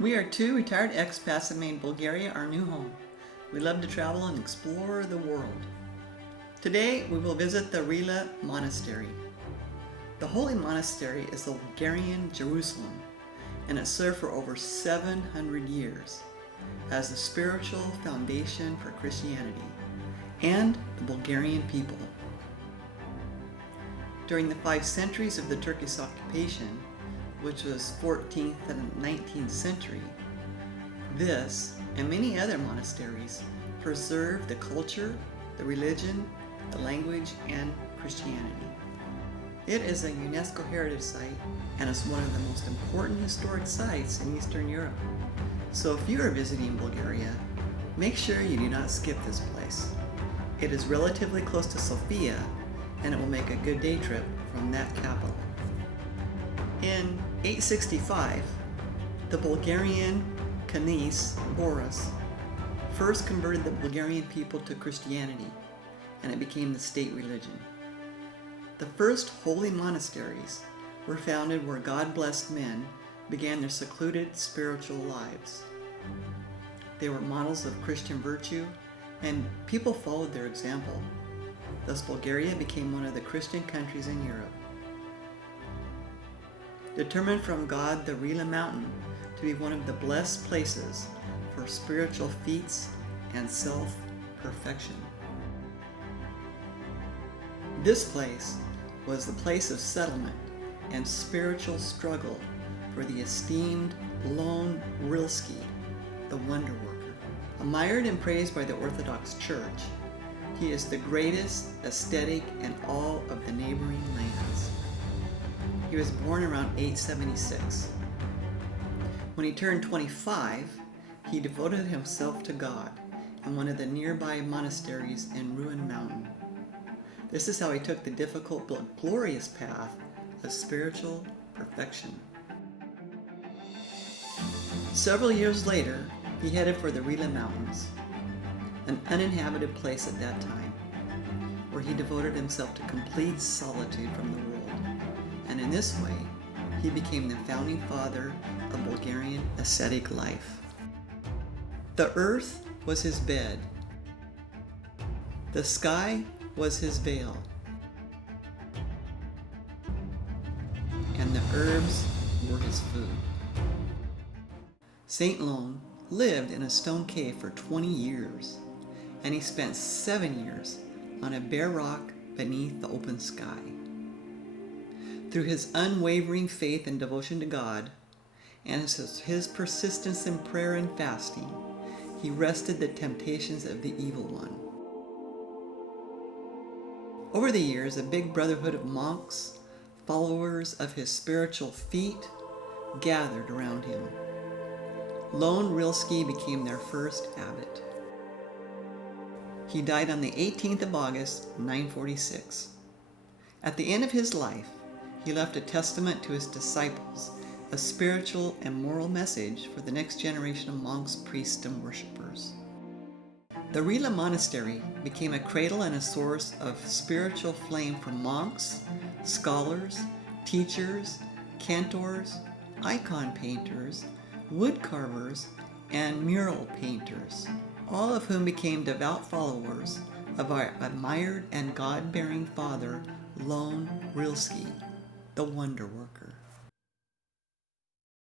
We are two retired expats that made Bulgaria our new home. We love to travel and explore the world. Today we will visit the Rila Monastery. The holy monastery is the Bulgarian Jerusalem, and it served for over 700 years as the spiritual foundation for Christianity and the Bulgarian people. During the 5 centuries of the Turkish occupation, which was 14th and 19th century, this and many other monasteries preserved the culture, the religion, the language, and Christianity. It is a UNESCO heritage site and is one of the most important historic sites in Eastern Europe. So if you are visiting Bulgaria, make sure you do not skip this place. It is relatively close to Sofia, and it will make a good day trip from that capital. In 865, the Bulgarian Knights Boris first converted the Bulgarian people to Christianity, and it became the state religion. The first holy monasteries were founded where God-blessed men began their secluded spiritual lives. They were models of Christian virtue, and people followed their example. Thus, Bulgaria became one of the Christian countries in Europe. Determined from God the Rila Mountain to be one of the blessed places for spiritual feats and self-perfection. This place was the place of settlement and spiritual struggle for the esteemed Loan Rilski, the wonder worker. Admired and praised by the Orthodox Church, he is the greatest ascetic in all of the neighboring lands. He was born around 876. When he turned 25, he devoted himself to God in one of the nearby monasteries in Rila Mountain. This is how he took the difficult but glorious path of spiritual perfection. Several years later, he headed for the Rila Mountains, an uninhabited place at that time, where he devoted himself to complete solitude from the world. And in this way, he became the founding father of Bulgarian ascetic life. The earth was his bed. The sky was his veil. And the herbs were his food. Saint Loan lived in a stone cave for 20 years, and he spent 7 years on a bare rock beneath the open sky. Through his unwavering faith and devotion to God, and his persistence in prayer and fasting, he wrested the temptations of the evil one. Over the years, a big brotherhood of monks, followers of his spiritual feet, gathered around him. Loan Rilski became their first abbot. He died on the 18th of August, 946. At the end of his life, he left a testament to his disciples, a spiritual and moral message for the next generation of monks, priests, and worshippers. The Rila Monastery became a cradle and a source of spiritual flame for monks, scholars, teachers, cantors, icon painters, wood carvers, and mural painters, all of whom became devout followers of our admired and God-bearing father, Loan Rilski, the wonder worker.